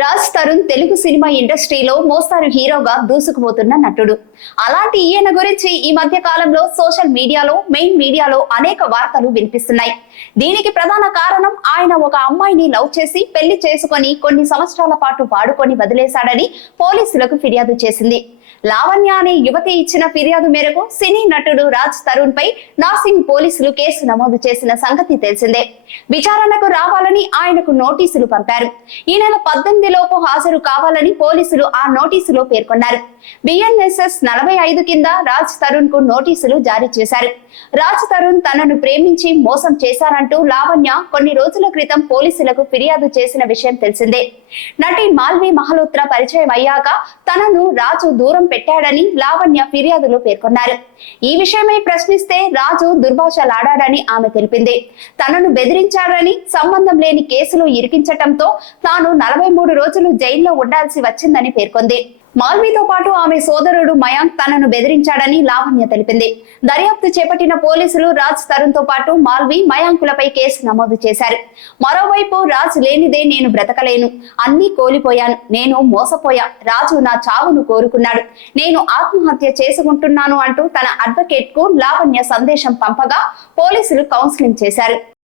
Raj Tarun Telugu cinema ఇండస్ట్రీలో మోస్తారు హీరోగా దూసుకుపోతున్న నటుడు. అలాంటి ఈయన గురించి ఈ మధ్య కాలంలో సోషల్ మీడియాలో మెయిన్ మీడియాలో అనేక వార్తలు వినిపిస్తున్నాయి. దీనికి ప్రధాన కారణం ఆయన ఒక అమ్మాయిని లవ్ చేసి పెళ్ళి చేసుకొని కొన్ని సంవత్సరాల పాటు వాడుకొని వదిలేశాడని పోలీసులకు ఫిర్యాదు చేసింది. లావణ్య అనే యువతి ఇచ్చిన ఫిర్యాదు మేరకు సినీ నటుడు రాజ్ తరుణ్ పై నార్సింగ్ పోలీసులు కేసు నమోదు చేసిన సంగతి తెలిసిందే. విచారణకు రావాలని ఆయనకు నోటీసులు పంపారు. ఈ నెల పద్దెనిమిది లోపు హాజరు కావాలని పోలీసులు ఆ నోటీసులో పేర్కొన్నారు. బిఎన్ఎస్ఎస్ నలభై ఐదు కింద రాజ్ తరుణ్కు నోటీసులు జారీ చేశారు. రాజ్ తరుణ్ తనను ప్రేమించి మోసం చేశారంటూ లావణ్య కొన్ని రోజుల క్రితం పోలీసులకు ఫిర్యాదు చేసిన విషయం తెలిసిందే. నటి మాల్వి మహలోత్ర పరిచయం అయ్యాక తనను రాజు దూరం పెట్టాడని లావణ్య ఫిర్యాదులో పేర్కొన్నారు. ఈ విషయమై ప్రశ్నిస్తే రాజు దుర్భాషలాడాడని ఆమె తెలిపింది. తనను బెదిరించాడని సంబంధం లేని కేసులు ఇరికించటంతో తాను నలభై మూడు రోజులు జైల్లో ఉండాల్సి వచ్చిందని పేర్కొంది. మాల్వీతో పాటు ఆమె సోదరుడు మయాంక్ తనను బెదిరించాడని లావణ్య తెలిపింది. దర్యాప్తు చేపట్టిన పోలీసులు రాజ్ తరుణ్తో పాటు మాల్వి మయాంకులపై కేసు నమోదు చేశారు. మరోవైపు రాజ్ లేనిదే నేను బ్రతకలేను. అన్ని కోల్పోయాను. నేను మోసపోయా. రాజు నా చావును కోరుకున్నాడు. నేను ఆత్మహత్య చేసుకుంటున్నాను అంటూ తన అడ్వకేట్కు లావణ్య సందేశం పంపగా పోలీసులు కౌన్సిలింగ్ చేశారు.